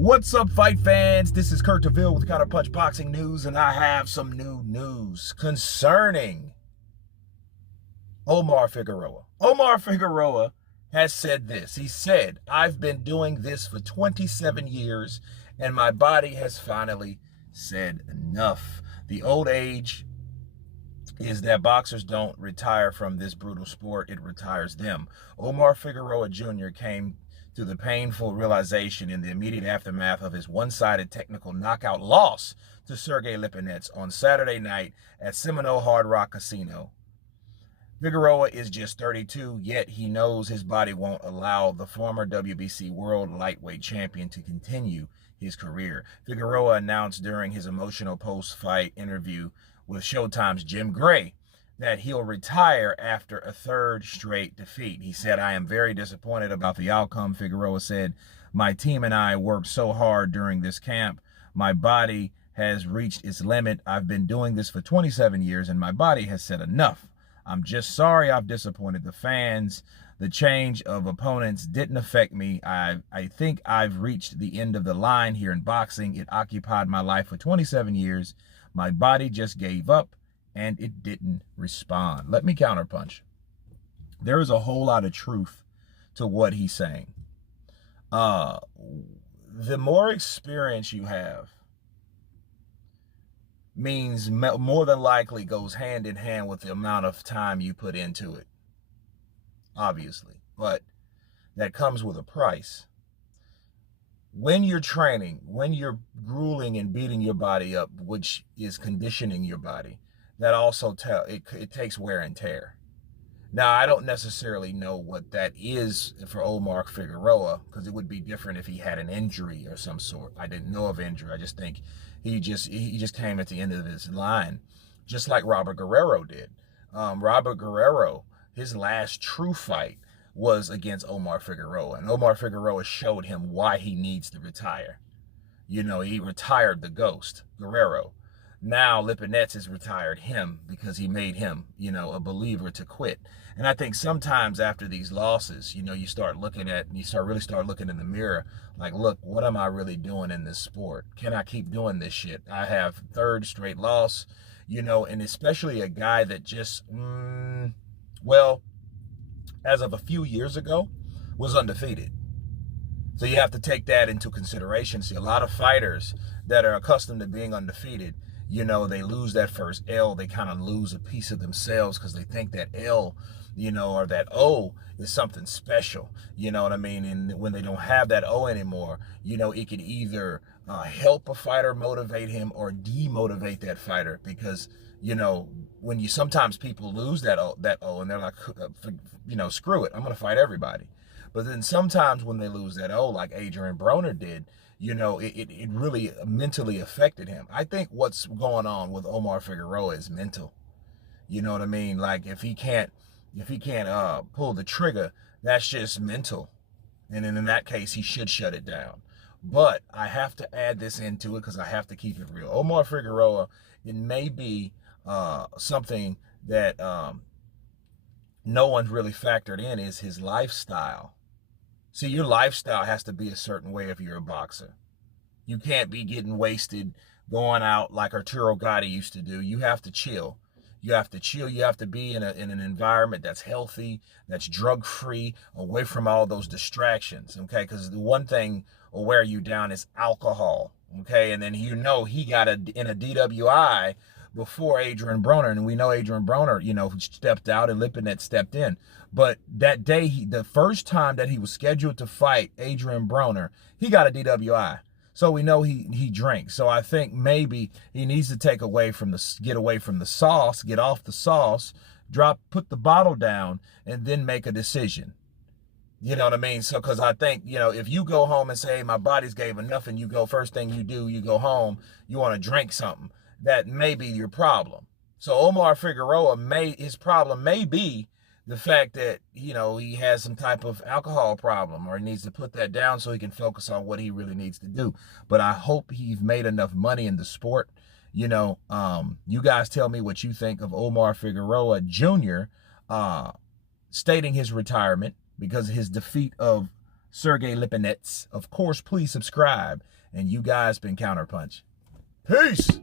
What's up, fight fans? This is Kurt DeVille with Counterpunch Boxing News, and I have some new news concerning Omar Figueroa. Omar Figueroa has said this. He said, "I've been doing this for 27 years, and my body has finally said enough. The old age is that boxers don't retire from this brutal sport, it retires them." Omar Figueroa Jr. came to the painful realization in the immediate aftermath of his one-sided technical knockout loss to Sergey Lipinets on Saturday night at Seminole Hard Rock Casino. Figueroa is just 32, yet he knows his body won't allow the former WBC world lightweight champion to continue his career. Figueroa announced during his emotional post-fight interview with Showtime's Jim Gray that he'll retire after a third straight defeat. He said, "I am very disappointed about the outcome." Figueroa said, "My team and I worked so hard during this camp. My body has reached its limit. I've been doing this for 27 years and my body has said enough. I'm just sorry I've disappointed the fans. The change of opponents didn't affect me. I think I've reached the end of the line here in boxing. It occupied my life for 27 years. My body just gave up and it didn't respond." Let me counterpunch. There is a whole lot of truth to what he's saying. The more experience you have means more than likely goes hand in hand with the amount of time you put into it, obviously, but that comes with a price. When you're training, when you're grueling and beating your body up, which is conditioning your body, that also it takes wear and tear. Now, I don't necessarily know what that is for Omar Figueroa, because it would be different if he had an injury or some sort. I didn't know of injury. I just think he just came at the end of his line, just like Robert Guerrero did. Robert Guerrero, his last true fight was against Omar Figueroa, and Omar Figueroa showed him why he needs to retire. You know, he retired the ghost, Guerrero. Now Lipinets has retired him because he made him, a believer to quit. And I think sometimes after these losses, you really start looking in the mirror, like, look, what am I really doing in this sport? Can I keep doing this shit? I have third straight loss, and especially a guy that just, as of a few years ago, was undefeated. So you have to take that into consideration. See, a lot of fighters that are accustomed to being undefeated, they lose that first L, they kind of lose a piece of themselves because they think that L, or that O is something special, you know what I mean? And when they don't have that O anymore, it could either help a fighter, motivate him, or demotivate that fighter because, when sometimes people lose that O and they're like, screw it, I'm going to fight everybody. But then sometimes when they lose that O, like Adrian Broner did, it really mentally affected him. I think what's going on with Omar Figueroa is mental. You know what I mean? Like if he can't pull the trigger, that's just mental. And then in that case, he should shut it down. But I have to add this into it because I have to keep it real. Omar Figueroa, it may be something that no one's really factored in is his lifestyle. See, your lifestyle has to be a certain way if you're a boxer. You can't be getting wasted, going out like Arturo Gatti used to do. You have to chill. You have to chill. You have to be in an environment that's healthy, that's drug-free, away from all those distractions, okay? Because the one thing will wear you down is alcohol, okay? And then he got in a DWI before Adrian Broner, and we know Adrian Broner, stepped out and Lipinets stepped in. But that day, the first time that he was scheduled to fight Adrian Broner, he got a DWI. So we know he drinks. So I think maybe he needs to get away from the sauce, get off the sauce, put the bottle down, and then make a decision. You know what I mean? So, because I think, if you go home and say, hey, my body's gave enough, and first thing you do, you go home, you want to drink something, that may be your problem. So Omar Figueroa, his problem may be the fact that, he has some type of alcohol problem or he needs to put that down so he can focus on what he really needs to do. But I hope he's made enough money in the sport. You guys tell me what you think of Omar Figueroa Jr. Stating his retirement because of his defeat of Sergey Lipinets. Of course, please subscribe. And you guys been Counterpunch. Peace.